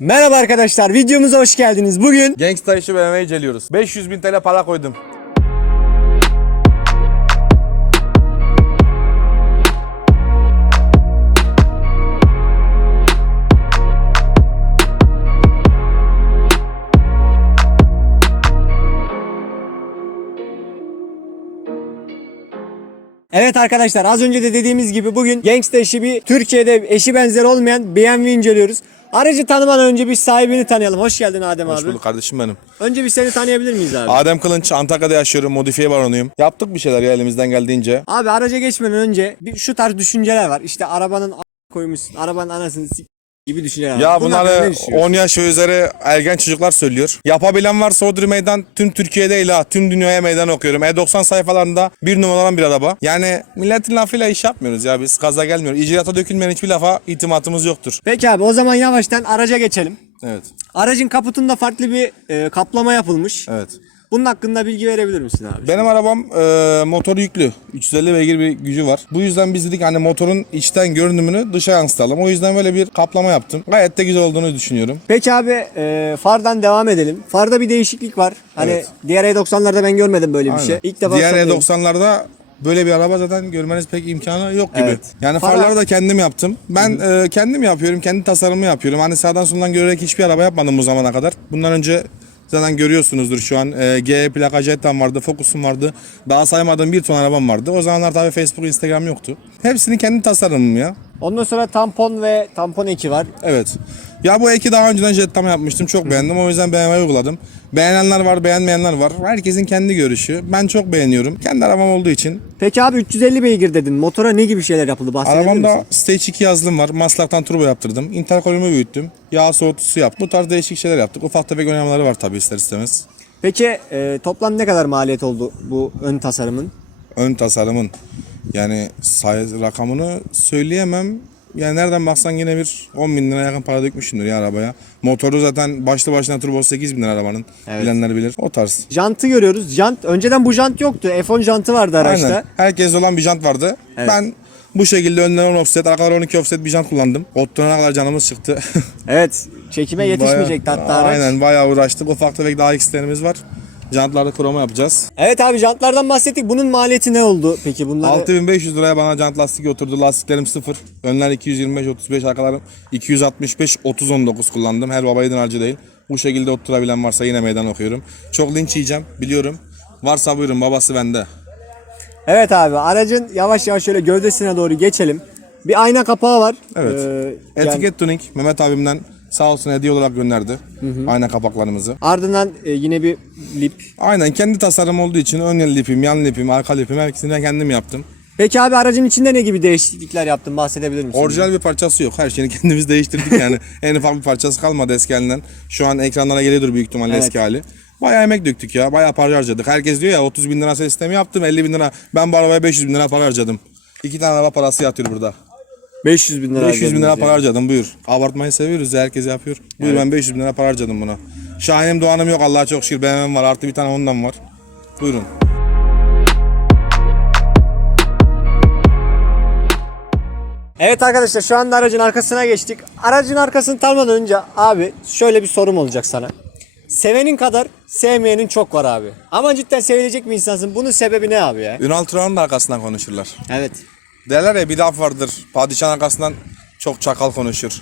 Merhaba arkadaşlar, videomuza hoş geldiniz. Bugün Gangsta işi BMW'yi inceliyoruz. 500 bin TL para koydum. Evet arkadaşlar az önce de dediğimiz gibi bugün Gangsta eşi bir Türkiye'de eşi benzeri olmayan BMW inceliyoruz. Aracı tanımadan önce bir sahibini tanıyalım. Hoş geldin Adem Hoş abi. bulduk kardeşim benim. Önce bir seni tanıyabilir miyiz abi? Adem Kılınç, Antakya'da yaşıyorum. Modifiye baronuyum. Yaptık bir şeyler ya elimizden geldiğince. Abi araca geçmeden önce bir şu tarz düşünceler var. İşte arabanın a- koymuşsun, arabanın anasını sik gibi var. Ya bunları ne düşünüyorsun? 10 yaş ve üzeri ergen çocuklar söylüyor. Yapabilen varsa Odri Meydan tüm Türkiye değil. Tüm dünyaya meydan okuyorum. E90 sayfalarında bir numaradan bir araba. Yani milletin lafıyla iş yapmıyoruz ya biz. Gaza gelmiyoruz. İcraata dökülmeyen hiçbir lafa itimatımız yoktur. Peki abi o zaman yavaştan araca geçelim. Evet. Aracın kaputunda farklı bir e, kaplama yapılmış. Evet. Bunun hakkında bilgi verebilir misin abi? Benim arabam e, motoru yüklü. 350 beygir bir gücü var. Bu yüzden biz dedik hani motorun içten görünümünü dışa yansıtalım. O yüzden böyle bir kaplama yaptım. Gayet de güzel olduğunu düşünüyorum. Peki abi e, fardan devam edelim. Farda bir değişiklik var. Hani Evet. diğer E90'larda ben görmedim böyle bir Aynen. şey. İlk defa Diğer sanıyorum. E90'larda böyle bir araba zaten görmeniz pek imkanı yok gibi. Evet. Yani Far- farları da kendim yaptım. Ben e, kendim yapıyorum. Kendi tasarımımı yapıyorum. Hani sağdan soldan görerek hiçbir araba yapmadım bu zamana kadar. Bundan önce zaten görüyorsunuzdur şu an. E, G plaka Jetta'm vardı, Focus'um vardı. Daha saymadığım bir ton arabam vardı. O zamanlar tabii Facebook, Instagram yoktu. Hepsini kendi tasarımım ya. Ondan sonra tampon ve tampon eki var. Evet. Ya bu eki daha önceden Jetta'ma yapmıştım. Çok beğendim. O yüzden BMW uyguladım. Beğenenler var, beğenmeyenler var. Herkesin kendi görüşü. Ben çok beğeniyorum. Kendi arabam olduğu için Peki abi 350 beygir dedin. Motora ne gibi şeyler yapıldı? Bahsedebilir Arabamda misin? Stage 2 yazılım var. Maslak'tan turbo yaptırdım. Interkolümü büyüttüm. Yağ soğutucusu yaptım. Bu tarz değişik şeyler yaptık. Ufak tefek oynamaları var tabii ister istemez. Peki e, toplam ne kadar maliyet oldu bu ön tasarımın? Ön tasarımın yani say rakamını söyleyemem. Yani nereden baksan yine bir 10 bin lira yakın para dökmüşsündür ya arabaya. Motoru zaten başlı başına turbo 8 bin lira arabanın. Evet. Bilenler bilir. O tarz. Jantı görüyoruz. Jant önceden bu jant yoktu. F10 jantı vardı araçta. Aynen. Herkes olan bir jant vardı. Evet. Ben bu şekilde önden 10 offset, arkadan 12 offset bir jant kullandım. Ottuğuna kadar canımız çıktı. Evet. Çekime yetişmeyecekti Bayağı- hatta araç. Aynen bayağı uğraştık. Ufak tefek daha eksiklerimiz var. Jantlarda kroma yapacağız. Evet abi jantlardan bahsettik. Bunun maliyeti ne oldu peki bunları? 6500 liraya bana jant lastik oturdu. Lastiklerim sıfır. Önler 225 35 arkalarım 265 30 19 kullandım. Her baba yiğidin harcı değil. Bu şekilde otturabilen varsa yine meydan okuyorum. Çok linç yiyeceğim biliyorum. Varsa buyurun babası bende. Evet abi aracın yavaş yavaş şöyle gövdesine doğru geçelim. Bir ayna kapağı var. Evet. Ee, yani Etiket tuning Mehmet abimden sağ olsun hediye olarak gönderdi. Ayna kapaklarımızı. ardından e, yine bir lip. Aynen kendi tasarım olduğu için ön lipim, yan lipim, arka lipim hepsini kendim yaptım. Peki abi aracın içinde ne gibi değişiklikler yaptın bahsedebilir misin? Orijinal bir parçası yok. Her şeyini kendimiz değiştirdik yani. en ufak bir parçası kalmadı eski halinden. Şu an ekranlara geliyordur büyük ihtimalle Evet. eski hali. Bayağı emek döktük ya. Bayağı para harcadık. Herkes diyor ya 30 bin lira ses sistemi yaptım 50 bin lira. Ben bu arabaya 500 bin lira para harcadım. İki tane araba parası yatıyor burada. 500 bin lira. 500 bin lira para harcadım buyur. Abartmayı seviyoruz ya herkes yapıyor. Buyur ben 500 bin lira para harcadım buna. Şahinim Doğan'ım yok Allah'a çok şükür. BMW'm var artı bir tane ondan var. Buyurun. Evet arkadaşlar şu anda aracın arkasına geçtik. Aracın arkasını tanımadan önce abi şöyle bir sorum olacak sana. Sevenin kadar sevmeyenin çok var abi. Ama cidden sevilecek bir insansın. Bunun sebebi ne abi ya? Ünal Turan'ın da arkasından konuşurlar. Evet. Derler ya bir laf vardır. Padişahın arkasından çok çakal konuşur.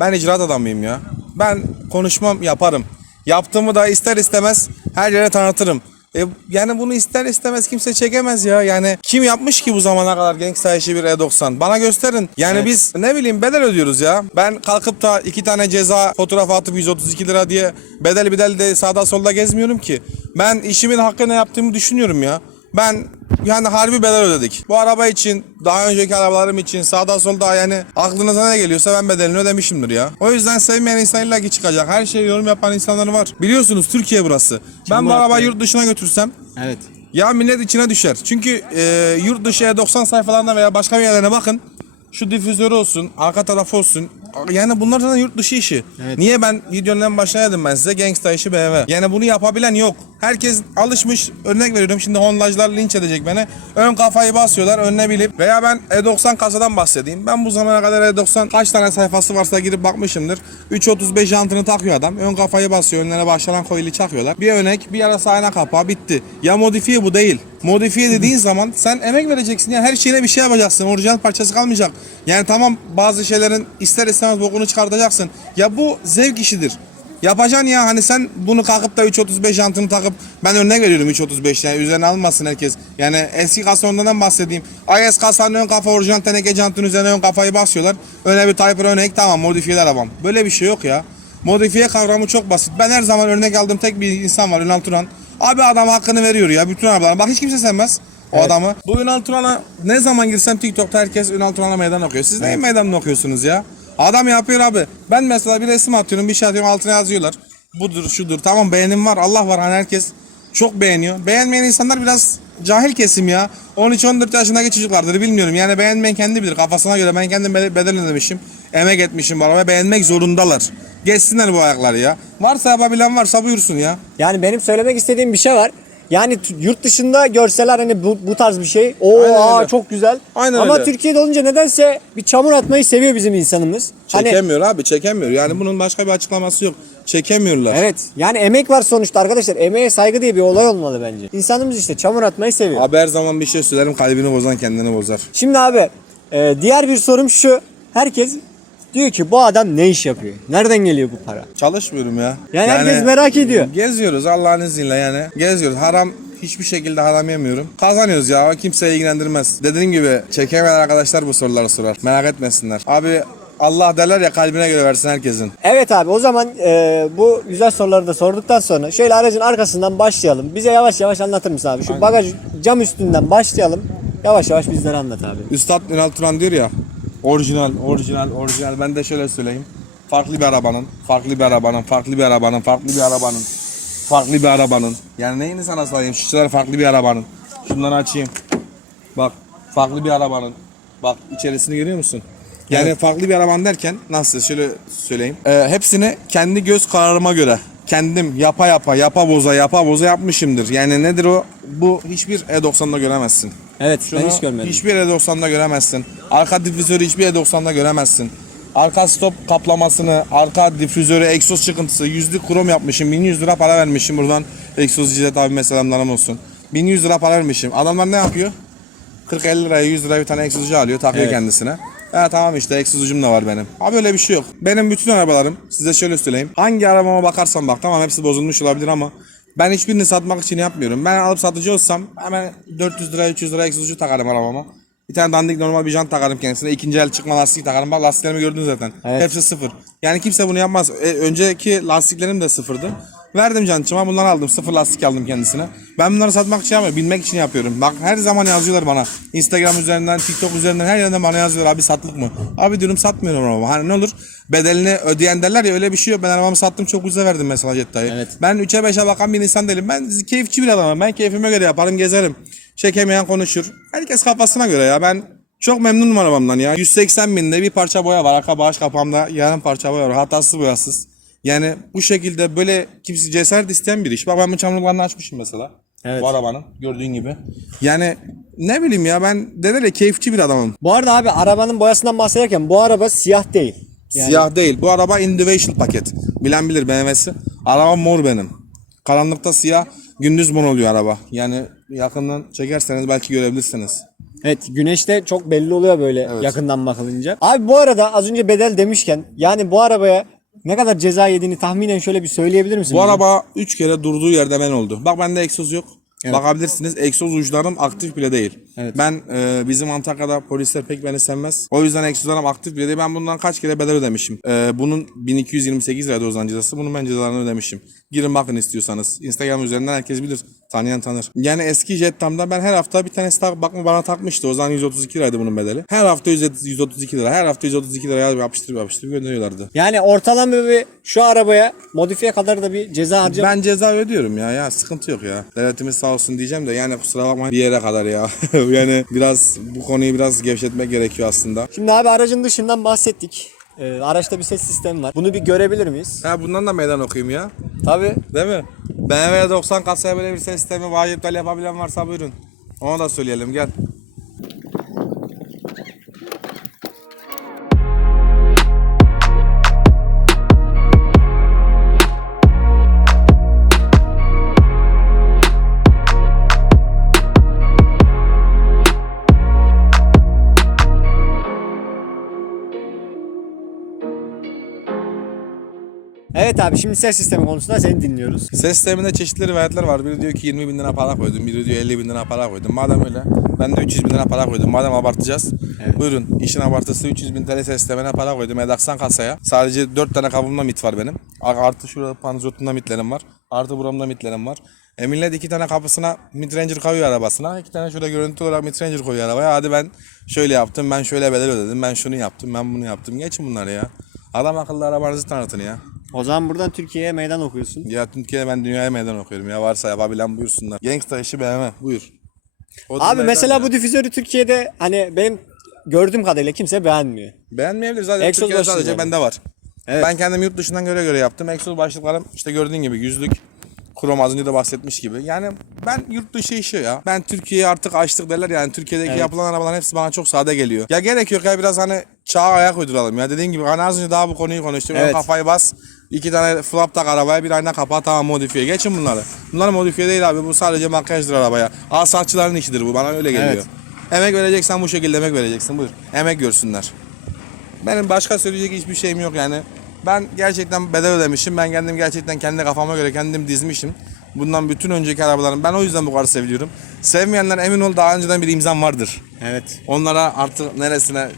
Ben icraat adamıyım ya. Ben konuşmam yaparım. Yaptığımı da ister istemez her yere tanıtırım. E, yani bunu ister istemez kimse çekemez ya. Yani kim yapmış ki bu zamana kadar gangsta işi bir E90? Bana gösterin. Yani biz ne bileyim bedel ödüyoruz ya. Ben kalkıp da iki tane ceza fotoğraf atıp 132 lira diye bedel bedel de sağda solda gezmiyorum ki. Ben işimin hakkını yaptığımı düşünüyorum ya. Ben yani harbi bedel ödedik. Bu araba için, daha önceki arabalarım için sağda solda yani aklınıza ne geliyorsa ben bedelini ödemişimdir ya. O yüzden sevmeyen insan illa ki çıkacak. Her şeyi yorum yapan insanlar var. Biliyorsunuz Türkiye burası. Ben bu arabayı yurt dışına götürsem Evet. ya millet içine düşer. Çünkü e, yurt dışı E90 sayfalarına veya başka bir yerlerine bakın. Şu difüzörü olsun, arka tarafı olsun. Yani bunlar zaten yurt dışı işi. Niye ben videonun en başına dedim ben size gangsta işi BMW. Yani bunu yapabilen yok. Herkes alışmış. Örnek veriyorum şimdi Honda'cılar linç edecek beni. Ön kafayı basıyorlar önüne bilip. Veya ben E90 kasadan bahsedeyim. Ben bu zamana kadar E90 kaç tane sayfası varsa girip bakmışımdır. 3.35 jantını takıyor adam. Ön kafayı basıyor. Önlerine başlanan koyulu çakıyorlar. Bir önek, bir ara ayna kapağı bitti. Ya modifiye bu değil. Modifiye dediğin zaman sen emek vereceksin. Yani her şeyine bir şey yapacaksın. Orijinal parçası kalmayacak. Yani tamam bazı şeylerin ister istemez bokunu çıkartacaksın. Ya bu zevk işidir. Yapacaksın ya hani sen bunu kalkıp da 3.35 jantını takıp ben örnek veriyorum 3.35 yani üzerine almasın herkes. Yani eski kasa ondan bahsedeyim. IS kasanın ön kafa orijinal teneke jantın üzerine ön kafayı basıyorlar. Öne bir Typer örnek tamam modifiyeli arabam. Böyle bir şey yok ya. Modifiye kavramı çok basit. Ben her zaman örnek aldığım tek bir insan var Ünal Turan. Abi adam hakkını veriyor ya bütün arabalar. Bak hiç kimse sevmez o adamı. Bu Ünal Turan'a ne zaman girsem TikTok'ta herkes Ünal Turan'a meydan okuyor. Siz neyin meydanını okuyorsunuz ya? Adam yapıyor abi. Ben mesela bir resim atıyorum, bir şey atıyorum, altına yazıyorlar. Budur, şudur. Tamam beğenim var, Allah var. Hani herkes çok beğeniyor. Beğenmeyen insanlar biraz cahil kesim ya. 13-14 yaşındaki çocuklardır bilmiyorum. Yani beğenmeyen kendi bilir. Kafasına göre ben kendim bede- bedel ödemişim. Emek etmişim bu arabaya. Beğenmek zorundalar. Geçsinler bu ayakları ya. Varsa yapabilen varsa buyursun ya. Yani benim söylemek istediğim bir şey var. Yani yurt dışında görseler hani bu, bu tarz bir şey. Oo Aynen aa, öyle. çok güzel. Aynen Ama öyle. Türkiye'de olunca nedense bir çamur atmayı seviyor bizim insanımız. Hani Çekemiyor abi çekemiyor. Yani bunun başka bir açıklaması yok. Çekemiyorlar. evet yani emek var sonuçta arkadaşlar. Emeğe saygı diye bir olay olmalı bence. İnsanımız işte çamur atmayı seviyor. Abi her zaman bir şey söylerim kalbini bozan kendini bozar. Şimdi abi e, diğer bir sorum şu. Herkes diyor ki bu adam ne iş yapıyor? Nereden geliyor bu para? Çalışmıyorum ya. Yani herkes merak ediyor. Geziyoruz Allah'ın izniyle yani. Geziyoruz. Haram hiçbir şekilde haram yemiyorum. Kazanıyoruz ya. Kimseyi ilgilendirmez. Dediğim gibi çekemeyen arkadaşlar bu soruları sorar. Merak etmesinler. Abi Allah derler ya kalbine göre versin herkesin. Evet abi o zaman e, bu güzel soruları da sorduktan sonra şöyle aracın arkasından başlayalım. Bize yavaş yavaş anlatır mısın abi? Şu bagaj cam üstünden başlayalım. Yavaş yavaş bizlere anlat abi. Üstad Ünal Turan diyor ya. Orijinal, orijinal, orijinal. Ben de şöyle söyleyeyim. Farklı bir arabanın, farklı bir arabanın, farklı bir arabanın, farklı bir arabanın, farklı bir arabanın. Yani neyini sana sayayım? Şişeler farklı bir arabanın. Şunları açayım. Bak, farklı bir arabanın. Bak içerisini görüyor musun? Yani farklı bir araban derken nasıl şöyle söyleyeyim. Ee, hepsini kendi göz kararıma göre kendim yapa yapa yapa boza yapa boza yapmışımdır. Yani nedir o? Bu hiçbir E90'da göremezsin. Evet ben Şunu hiç görmedim. Hiçbir E90'da göremezsin. Arka difüzörü hiçbir E90'da göremezsin. Arka stop kaplamasını, arka difüzörü, egzoz çıkıntısı, yüzlük krom yapmışım. 1100 lira para vermişim buradan. Egzoz Cizet abime selamlarım olsun. 1100 lira para vermişim. Adamlar ne yapıyor? 40-50 liraya 100 liraya bir tane egzozucu alıyor takıyor Evet. kendisine. Ya tamam işte egzozucum da var benim. Abi öyle bir şey yok. Benim bütün arabalarım size şöyle söyleyeyim. Hangi arabama bakarsan bak tamam hepsi bozulmuş olabilir ama ben hiçbirini satmak için yapmıyorum. Ben alıp satıcı olsam hemen 400 lira 300 lira egzozucu takarım arabama. Bir tane dandik normal bir jant takarım kendisine. İkinci el çıkma lastik takarım. Bak lastiklerimi gördün zaten. Evet. Hepsi sıfır. Yani kimse bunu yapmaz. E, önceki lastiklerim de sıfırdı. Verdim jantçıma bunları aldım. Sıfır lastik aldım kendisine. Ben bunları satmak için yapmıyorum. Bilmek için yapıyorum. Bak her zaman yazıyorlar bana. Instagram üzerinden, TikTok üzerinden her yerden bana yazıyorlar. Abi sattık mı? Abi diyorum satmıyorum arabamı. Hani ne olur bedelini ödeyen derler ya öyle bir şey yok. Ben arabamı sattım çok ucuza verdim mesela Jetta'yı. Evet. Ben 3'e 5'e bakan bir insan değilim. Ben keyifçi bir adamım. Ben keyfime göre yaparım gezerim. Çekemeyen konuşur. Herkes kafasına göre ya. Ben çok memnunum arabamdan ya. 180 binde bir parça boya var. Arka bağış kapağımda yarım parça boya var. Hatasız boyasız. Yani bu şekilde böyle kimse cesaret isteyen bir iş. Bak ben bu çamurlarını açmışım mesela. Evet. Bu arabanın gördüğün gibi. Yani ne bileyim ya ben ya keyifçi bir adamım. Bu arada abi arabanın boyasından bahsederken bu araba siyah değil. Yani Siyah değil. Bu araba individual paket. Bilen bilir BMW'si. Araba mor benim. Karanlıkta siyah, gündüz mor oluyor araba. Yani yakından çekerseniz belki görebilirsiniz. Evet güneşte çok belli oluyor böyle yakından bakılınca. Abi bu arada az önce bedel demişken yani bu arabaya ne kadar ceza yediğini tahminen şöyle bir söyleyebilir misin? Bu bize? araba 3 kere durduğu yerde ben oldu. Bak bende egzoz yok. Bakabilirsiniz. Egzoz uçlarım aktif bile değil. Evet. Ben e, bizim Antakya'da polisler pek beni sevmez. O yüzden egzozlarım aktif bile değil. Ben bundan kaç kere bedel ödemişim. E, bunun 1228 liraydı o zaman cezası. Bunun ben cezalarını ödemişim. Girin bakın istiyorsanız. Instagram üzerinden herkes bilir. Tanıyan tanır. Yani eski Jettam'da ben her hafta bir tane tak bakma bana takmıştı. O zaman 132 liraydı bunun bedeli. Her hafta 100 132 lira. Her hafta 132 liraya yapıştırıp yapıştırıp gönderiyorlardı. Yani ortalama bir şu arabaya modifiye kadar da bir ceza harcam. Ben ceza ödüyorum ya. Ya sıkıntı yok ya. Devletimiz sağ olsun diyeceğim de yani kusura bakmayın bir yere kadar ya. yani biraz bu konuyu biraz gevşetmek gerekiyor aslında. Şimdi abi aracın dışından bahsettik. Ee, araçta bir ses sistemi var. Bunu bir görebilir miyiz? Ha bundan da meydan okuyayım ya. Tabii. Değil mi? BMW 90 kasaya böyle bir ses sistemi vaciptel yapabilen varsa buyurun. Onu da söyleyelim gel. Evet abi şimdi ses sistemi konusunda seni dinliyoruz. Ses sisteminde çeşitli rivayetler var. Biri diyor ki 20 bin lira para koydum. Biri diyor 50 bin lira para koydum. Madem öyle ben de 300 bin lira para koydum. Madem abartacağız. Buyurun işin abartısı 300 bin TL ses sistemine para koydum. Edaksan kasaya. Sadece 4 tane kabımda mit var benim. Artı şurada panzotunda mitlerim var. Artı buramda mitlerim var. E millet iki tane kapısına Midranger koyuyor arabasına. iki tane şurada görüntü olarak Midranger koyuyor arabaya. Hadi ben şöyle yaptım, ben şöyle bedel ödedim, ben şunu yaptım, ben bunu yaptım. Geçin bunları ya. Adam akıllı arabanızı tanıtın ya. O zaman buradan Türkiye'ye meydan okuyorsun. Ya Türkiye'de ben dünyaya meydan okuyorum ya varsa yapabilen buyursunlar. Gangsta işi BMW buyur. O Abi mesela ya. bu difüzörü Türkiye'de hani benim gördüğüm kadarıyla kimse beğenmiyor. Beğenmeyebilir zaten Egzoz Türkiye'de sadece yani. bende var. Evet. Ben kendim yurt dışından göre göre yaptım. Egzoz başlıklarım işte gördüğün gibi yüzlük. Krom az önce de bahsetmiş gibi. Yani ben yurt dışı işi ya. Ben Türkiye'yi artık açtık derler yani Türkiye'deki Evet. yapılan arabaların hepsi bana çok sade geliyor. Ya gerek yok ya biraz hani çağa ayak uyduralım ya. Dediğim gibi hani az önce daha bu konuyu konuştum. Evet. Evet. Kafayı bas. İki tane flap tak arabaya bir ayna kapağı tamam modifiye. Geçin bunları. Bunlar modifiye değil abi. Bu sadece makyajdır arabaya. Alsatçıların işidir bu. Bana öyle geliyor. Evet. Emek vereceksen bu şekilde emek vereceksin. Buyur. Emek görsünler. Benim başka söyleyecek hiçbir şeyim yok yani. Ben gerçekten bedel ödemişim. Ben kendim gerçekten kendi kafama göre kendim dizmişim. Bundan bütün önceki arabaların. Ben o yüzden bu kadar seviyorum. Sevmeyenler emin ol daha önceden bir imzam vardır. Evet. Onlara artık neresine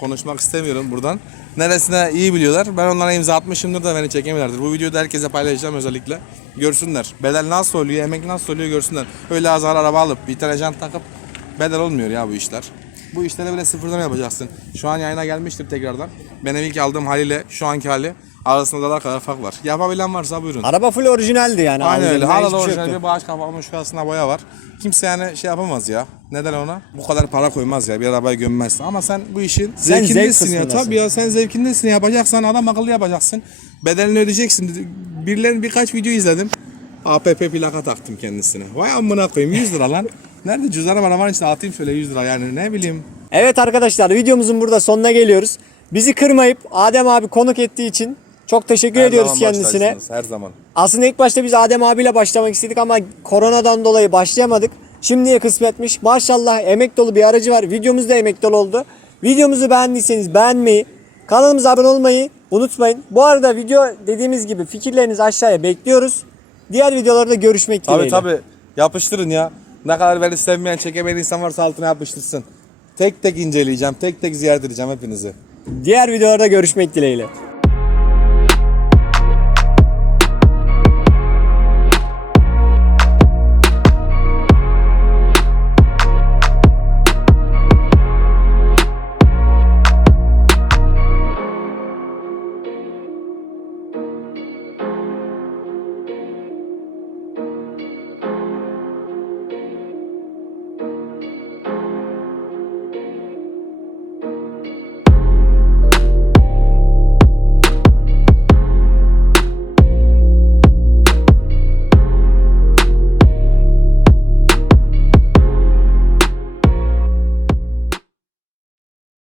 konuşmak istemiyorum buradan. Neresine iyi biliyorlar. Ben onlara imza atmışımdır da beni çekemiyorlardır. Bu videoyu herkese paylaşacağım özellikle. Görsünler. Bedel nasıl oluyor, emek nasıl oluyor görsünler. Öyle azar araba alıp bir tane jant takıp bedel olmuyor ya bu işler. Bu işleri bile sıfırdan yapacaksın. Şu an yayına gelmiştir tekrardan. Benim ilk aldığım haliyle şu anki hali arasında dağlar kadar fark var. Yapabilen varsa buyurun. Araba full orijinaldi yani. Aynen öyle. üzerinde Hala da şey orijinal bir bağış kapağı şurasına boya var. Kimse yani şey yapamaz ya. Neden ona? Bu kadar para koymaz ya. Bir arabaya gömmez. Ama sen bu işin Sen zevk zevkindesin ya. Tabii ya sen zevkindesin. Yapacaksan adam akıllı yapacaksın. Bedelini ödeyeceksin. Birilerinin birkaç video izledim. APP plaka taktım kendisine. Vay amına koyayım 100 lira lan. Nerede cüzdanım arabanın içine atayım şöyle 100 lira yani ne bileyim. Evet arkadaşlar videomuzun burada sonuna geliyoruz. Bizi kırmayıp Adem abi konuk ettiği için çok teşekkür Her ediyoruz kendisine. Her zaman. Aslında ilk başta biz Adem abiyle başlamak istedik ama koronadan dolayı başlayamadık. Şimdiye kısmetmiş. Maşallah emek dolu bir aracı var. Videomuz da emek dolu oldu. Videomuzu beğendiyseniz beğenmeyi, kanalımıza abone olmayı unutmayın. Bu arada video dediğimiz gibi fikirlerinizi aşağıya bekliyoruz. Diğer videolarda görüşmek Tabii dileğiyle. tabii. Yapıştırın ya. Ne kadar beni sevmeyen, çekemeyen insan varsa altına yapıştırsın. Tek tek inceleyeceğim, tek tek ziyaret edeceğim hepinizi. Diğer videolarda görüşmek dileğiyle.